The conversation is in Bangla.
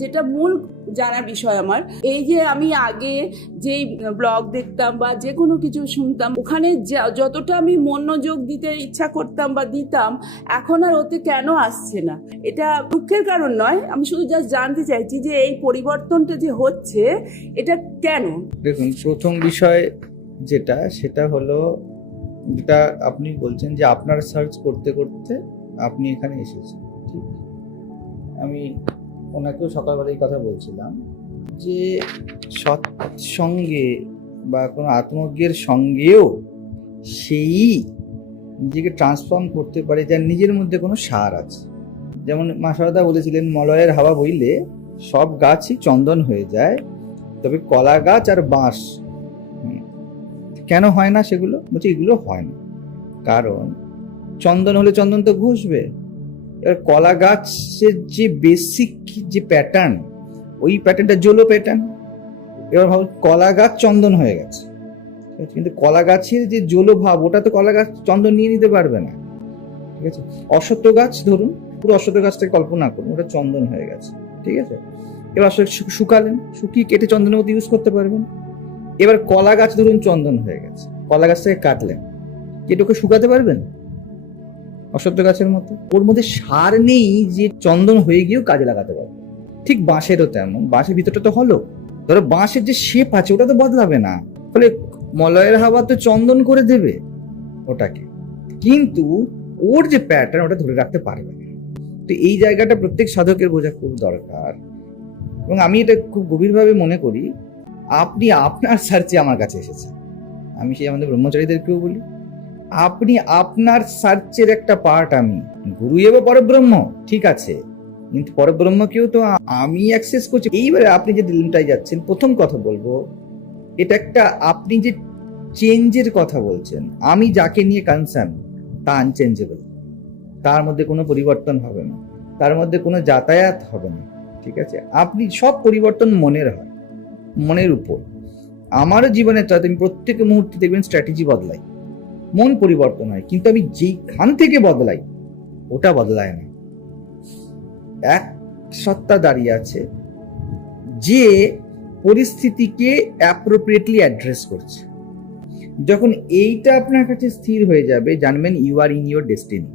যেটা মূল জানা বিষয় আমার, এই যে আমি আগে যেই ব্লগ দেখতাম বা যে কোনো কিছু শুনতাম, ওখানে যতটা আমি মনোযোগ দিতে ইচ্ছা করতাম বা দিতাম, এখন আর ওতে কেন আসছে না? এটা দুঃখের কারণ নয়, আমি শুধু জাস্ট জানতে চাইছি যে এই পরিবর্তনটা যে হচ্ছে এটা কেন। দেখুন, প্রথম বিষয় সেটা হলো, যেটা আপনি বলছেন যে আপনার সার্চ করতে করতে আপনি এখানে এসেছেন, ঠিক? আমি ওনাকেও সকালবেলা এই কথা বলছিলাম যে সৎসঙ্গে বা কোনো আত্মজ্ঞের সঙ্গেও সেই নিজেকে ট্রান্সফর্ম করতে পারে যার নিজের মধ্যে কোনো সার আছে। যেমন মা সারদা বলেছিলেন, মলয়ের হাওয়া বইলে সব গাছই চন্দন হয়ে যায়, তবে কলা গাছ আর বাঁশ কেন হয় না? সেগুলো বলছে এগুলো হয় না কারণ চন্দন হলে চন্দন তো ঘষবে। এবার কলা গাছের যে বেসিক যে প্যাটার্ন, ওই প্যাটার্নটা জলো প্যাটার্ন। এবার ভাব, কলা গাছ চন্দন হয়ে গেছে, কিন্তু কলা গাছের যে জলো ভাব, ওটা তো কলা গাছ চন্দন নিয়ে নিতে পারবে না, ঠিক আছে? অশ্বত্থ গাছ ধরুন, পুরো অশ্বত্থ গাছটাকে কল্পনা করুন, ওটা চন্দন হয়ে গেছে, ঠিক আছে? এবার শুকালেন, শুকিয়ে কেটে চন্দনের মতো ইউজ করতে পারবেন। এবার কলা গাছ ধরুন চন্দন হয়ে গেছে, কলা গাছটাকে কাটলেন, কেটে ওকে শুকাতে পারবেন? অশ্বত্থ গাছের মতো ওর মধ্যে সার নেই যে চন্দন হয়ে গিয়েও কাজে লাগাতে পারবে। ঠিক বাঁশেরও তেমন, বাঁশের ভিতরটা তো হলো, ধরো বাঁশের যে শেপ আছে ওটা তো বদলাবে না, ফলে মলয়ের হাওয়া তো চন্দন করে দেবে ওটাকে, কিন্তু ওর যে প্যাটার্ন ওটা ধরে রাখতে পারবে না। তো এই জায়গাটা প্রত্যেক সাধকের বোঝা খুব দরকার। এবং আমি এটা খুব গভীরভাবে মনে করি, আপনি আপনার সার্চে আমার কাছে এসেছেন। আমি সেই আমাদের ব্রহ্মচারীদেরকেও বলি, আপনি আপনার সার্চের একটা পার্ট। আমি গুরু এবার পরব্রহ্ম, ঠিক আছে, কিন্তু পরব্রহ্মকেও তো আমি অ্যাক্সেস করছি। এইবারে আপনি যে দিনটাই যাচ্ছেন, প্রথম কথা বলবো, এটা একটা, আপনি যে চেঞ্জের কথা বলছেন, আমি যাকে নিয়ে কনসার্ন তা আনচেঞ্জেবল, তার মধ্যে কোনো পরিবর্তন হবে না, তার মধ্যে কোনো যাতায়াত হবে না, ঠিক আছে? আপনি সব পরিবর্তন মনের হয়, মনের উপর। আমারও জীবনে তাতে আমি প্রত্যেক মুহূর্তে দেখবেন স্ট্র্যাটেজি বদলাই, মন পরিবর্তন হয়, কিন্তু আমি যেখান থেকে বদলাই ওটা বদলায় না। এক সত্তা দাঁড়িয়ে আছে যে পরিস্থিতিকে অ্যাপ্রোপ্রিয়েটলি অ্যাড্রেস করছে। যখন এইটা আপনার কাছে স্থির হয়ে যাবে, জানবেন you are in your destiny.